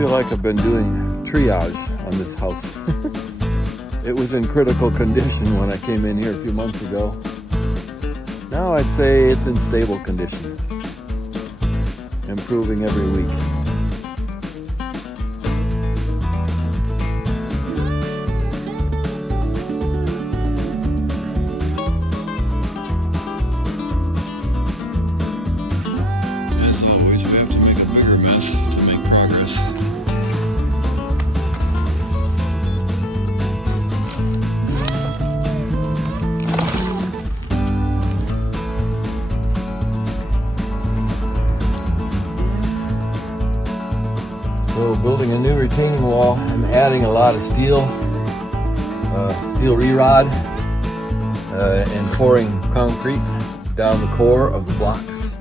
feel like I've been doing triage on this house. It was in critical condition when I came in here a few months ago. Now I'd say it's in stable condition, improving every week. So building a new retaining wall, I'm adding a lot of steel re-rod, and pouring concrete down the core of the blocks.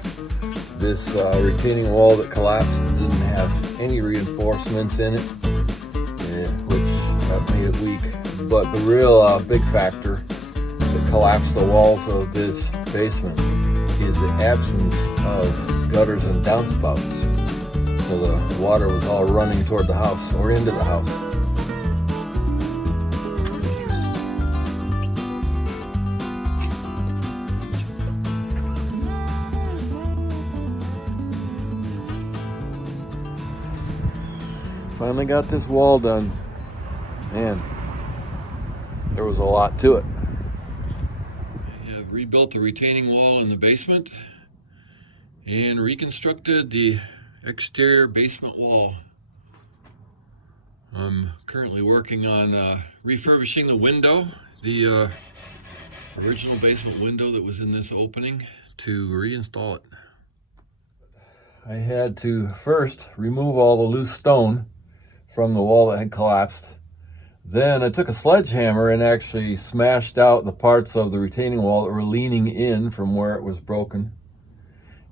This retaining wall that collapsed didn't have any reinforcements in it, which made it weak. But the real big factor that collapsed the walls of this basement is the absence of gutters and downspouts. So the water was all running toward the house or into the house. Finally got this wall done. Man, there was a lot to it. I have rebuilt the retaining wall in the basement and reconstructed the exterior basement wall. I'm currently working on refurbishing the window, the original basement window that was in this opening, to reinstall it. I had to first remove all the loose stone from the wall that had collapsed. Then I took a sledgehammer and actually smashed out the parts of the retaining wall that were leaning in from where it was broken,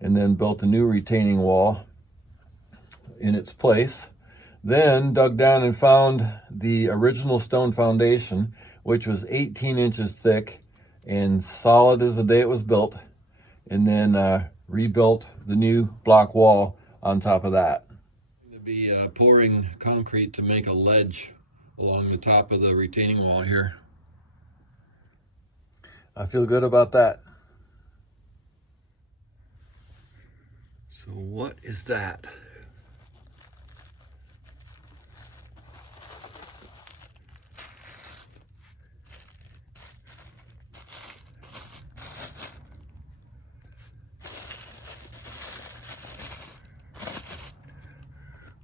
and then built a new retaining wall in its place. Then dug down and found the original stone foundation, which was 18 inches thick and solid as the day it was built, and then rebuilt the new block wall on top of that. I'm going to be pouring concrete to make a ledge along the top of the retaining wall here. I feel good about that. So what is that?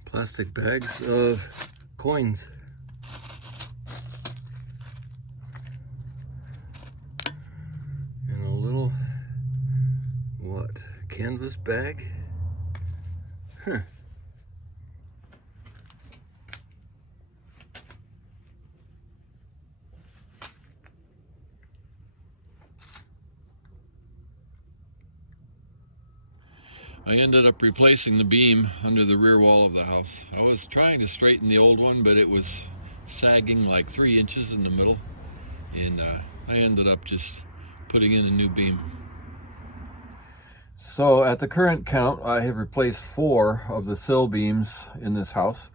Plastic bags of coins. And a little, canvas bag? Huh. I ended up replacing the beam under the rear wall of the house. I was trying to straighten the old one, but it was sagging like 3 inches in the middle, and I ended up just putting in a new beam. So at the current count, I have replaced 4 of the sill beams in this house,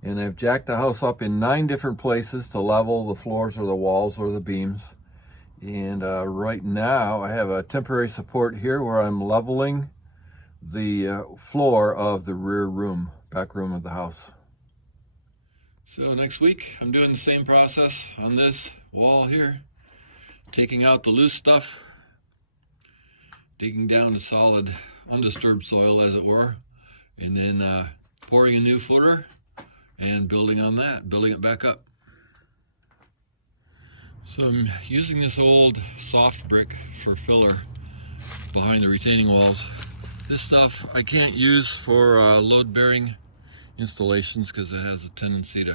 and I've jacked the house up in 9 different places to level the floors or the walls or the beams. And right now I have a temporary support here where I'm leveling the floor of the rear room, back room of the house. So next week I'm doing the same process on this wall here, taking out the loose stuff, digging down to solid undisturbed soil as it were, and then pouring a new footer and building on that, building it back up. So I'm using this old soft brick for filler behind the retaining walls. This stuff I can't use for load-bearing installations because it has a tendency to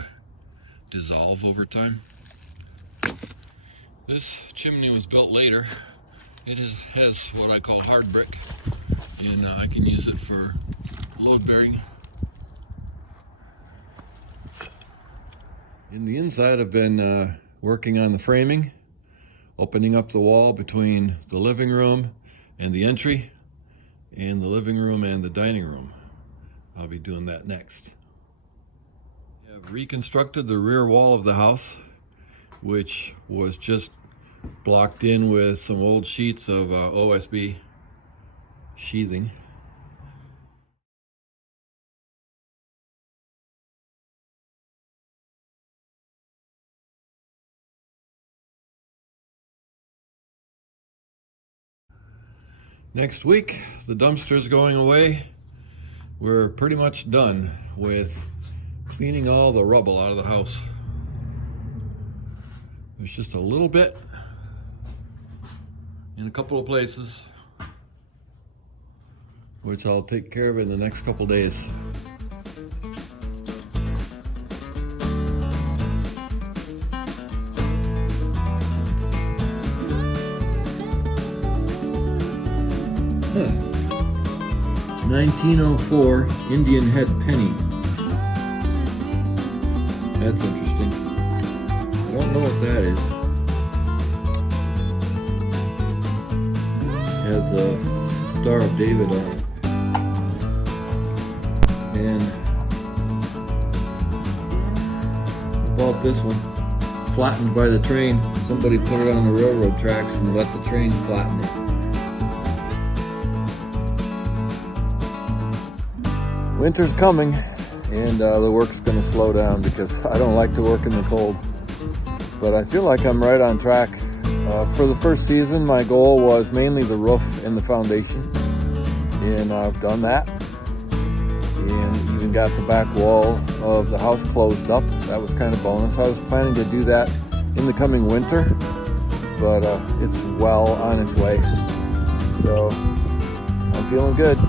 dissolve over time. This chimney was built later. It has what I call hard brick, and I can use it for load-bearing. In the inside, I've been working on the framing, opening up the wall between the living room and the entry, and the living room and the dining room. I'll be doing that next. I've reconstructed the rear wall of the house, which was just blocked in with some old sheets of OSB sheathing. Next week, the dumpster's going away. We're pretty much done with cleaning all the rubble out of the house. There's just a little bit in a couple of places, which I'll take care of in the next couple days. Huh. 1904 Indian head penny. That's interesting. I don't know what that is. It has a Star of David on it. And I bought this one, flattened by the train. Somebody put it on the railroad tracks and let the train flatten it. Winter's coming, and the work's going to slow down because I don't like to work in the cold. But I feel like I'm right on track. For the first season, my goal was mainly the roof and the foundation, and I've done that. And even got the back wall of the house closed up. That was kind of bonus. I was planning to do that in the coming winter, but it's well on its way. So I'm feeling good.